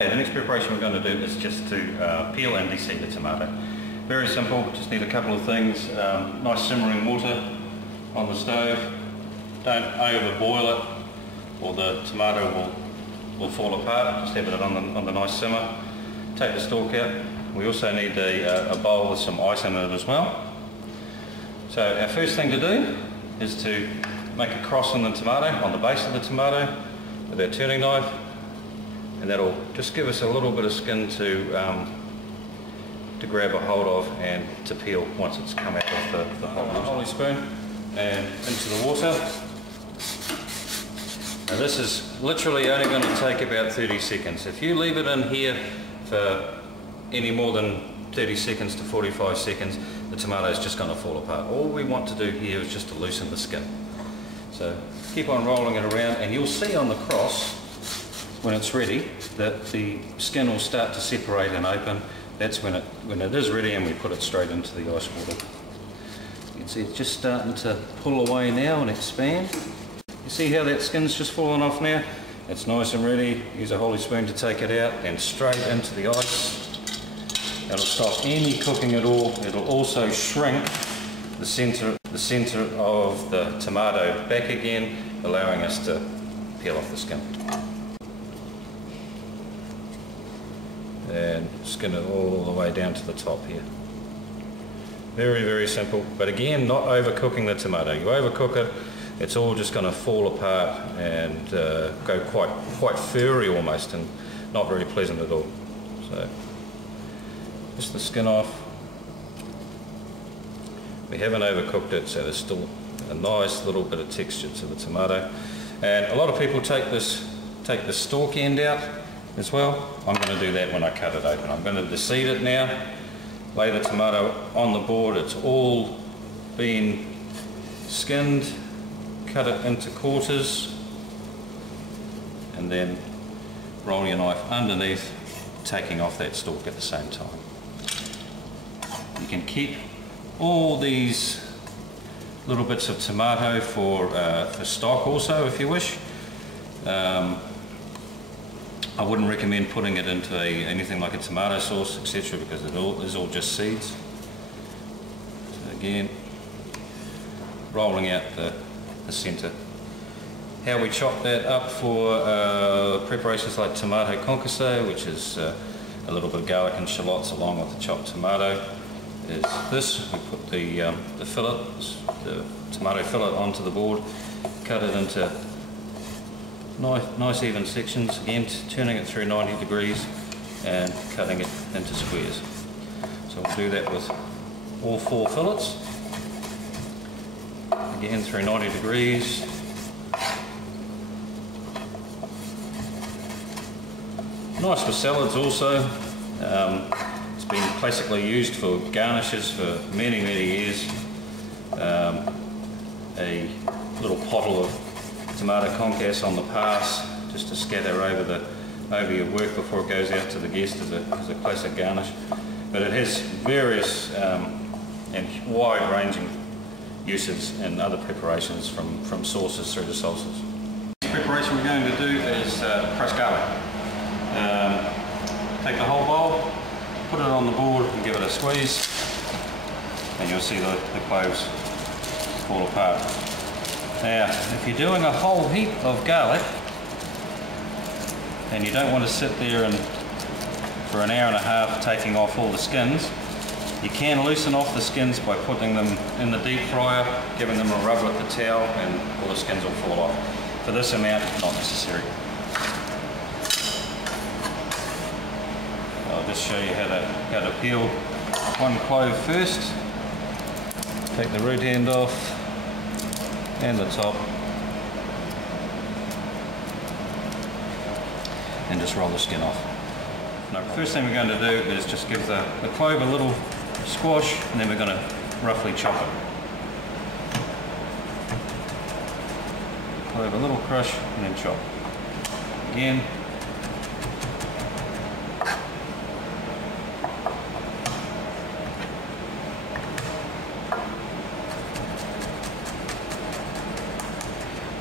The next preparation we're going to do is just to peel and de-seed the tomato. Very simple, just need a couple of things. Nice simmering water on the stove. Don't over boil it or the tomato will fall apart. Just have it on the nice simmer. Take the stalk out. We also need a bowl with some ice in it as well. So our first thing to do is to make a cross on the tomato, on the base of the tomato with our turning knife. And that'll just give us a little bit of skin to grab a hold of and to peel once it's come out of the holly spoon and into the water. Now this is literally only going to take about 30 seconds. If you leave it in here for any more than 30 seconds to 45 seconds, the tomato is just going to fall apart. All we want to do here is just to loosen the skin. So keep on rolling it around and you'll see on the cross when it's ready that the skin will start to separate and open. That's when it is ready and we put it straight into the ice water. You can see it's just starting to pull away now and expand. You see how that skin's just fallen off now? It's nice and ready. Use a holly spoon to take it out and straight into the ice. That'll stop any cooking at all. It'll also shrink the centre of the tomato back again, allowing us to peel off the skin. And skin it all the way down to the top here. Very, very simple, but again, not overcooking the tomato. You overcook it, it's all just going to fall apart and go quite furry almost, and not very pleasant at all. So just the skin off. We haven't overcooked it, so there's still a nice little bit of texture to the tomato. And a lot of people take the stalk end out as well. I'm going to do that when I cut it open. I'm going to de-seed it now, lay the tomato on the board. It's all been skinned, cut it into quarters, and then roll your knife underneath, taking off that stalk at the same time. You can keep all these little bits of tomato for stock also if you wish. I wouldn't recommend putting it into anything like a tomato sauce, etc., because it is all just seeds. So again, rolling out the centre. How we chop that up for preparations like tomato concasse, which is a little bit of garlic and shallots along with the chopped tomato, is this. We put the fillet, the tomato fillet onto the board, cut it into nice even sections, again turning it through 90 degrees and cutting it into squares. So we'll do that with all 4 fillets, again through 90 degrees. Nice for salads also. It's been classically used for garnishes for many years. A little pottle of tomato concasse on the pass, just to scatter over your work before it goes out to the guest as a classic garnish. But it has various and wide-ranging uses in other preparations, from sauces through to salsas. The preparation we're going to do is crushed garlic. Take the whole bowl, put it on the board and give it a squeeze, and you'll see the cloves fall apart. Now, if you're doing a whole heap of garlic and you don't want to sit there for an hour and a half taking off all the skins, you can loosen off the skins by putting them in the deep fryer, giving them a rub with the towel, and all the skins will fall off. For this amount, not necessary. I'll just show you how to peel one clove first. Take the root end off and the top, and just roll the skin off. Now, the first thing we're going to do is just give the clove a little squash, and then we're going to roughly chop it. Clove a little crush and then chop. Again.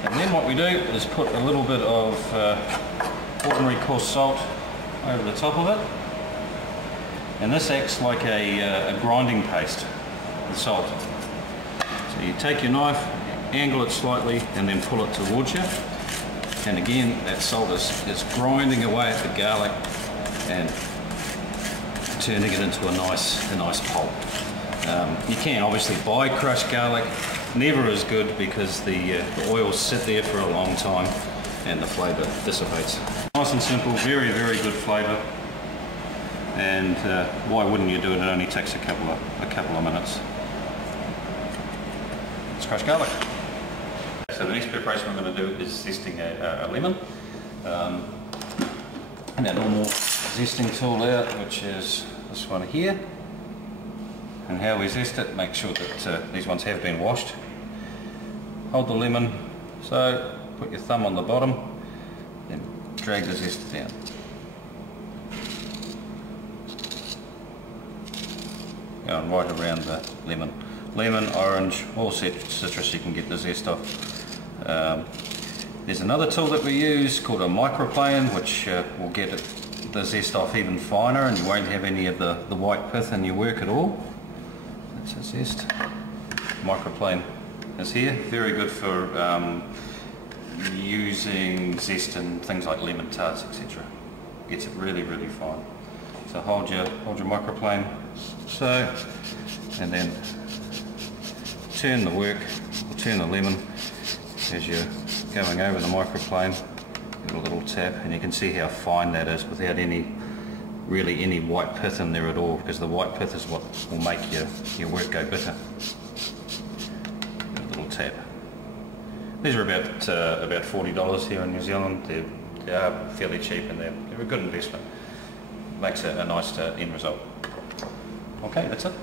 And then what we do is put a little bit of ordinary coarse salt over the top of it. And this acts like a grinding paste, the salt. So you take your knife, angle it slightly, and then pull it towards you. And again, that salt is grinding away at the garlic and turning it into a nice pulp. You can obviously buy crushed garlic, never as good because the oils sit there for a long time and the flavour dissipates. Nice and simple, very good flavour. And why wouldn't you do it? It only takes a couple of minutes. It's crushed garlic. So the next preparation we're going to do is zesting a lemon. And our normal zesting tool out, which is this one here. And how we zest it, make sure that these ones have been washed. Hold the lemon, so put your thumb on the bottom, then drag the zest down. Going right around the lemon. Lemon, orange, all citrus you can get the zest off. There's another tool that we use called a microplane, which will get the zest off even finer and you won't have any of the white pith in your work at all. That's a zest. Microplane is here. Very good for using zest in things like lemon tarts, etc. Gets it really fine. So hold your microplane so, and then turn the work, or turn the lemon as you're going over the microplane. Give it a little tap, and you can see how fine that is without really any white pith in there at all, because the white pith is what will make your work go bitter. Give it a little tap. These are about $40 here in New Zealand. They are fairly cheap and they're a good investment. Makes a nice end result. Okay, that's it.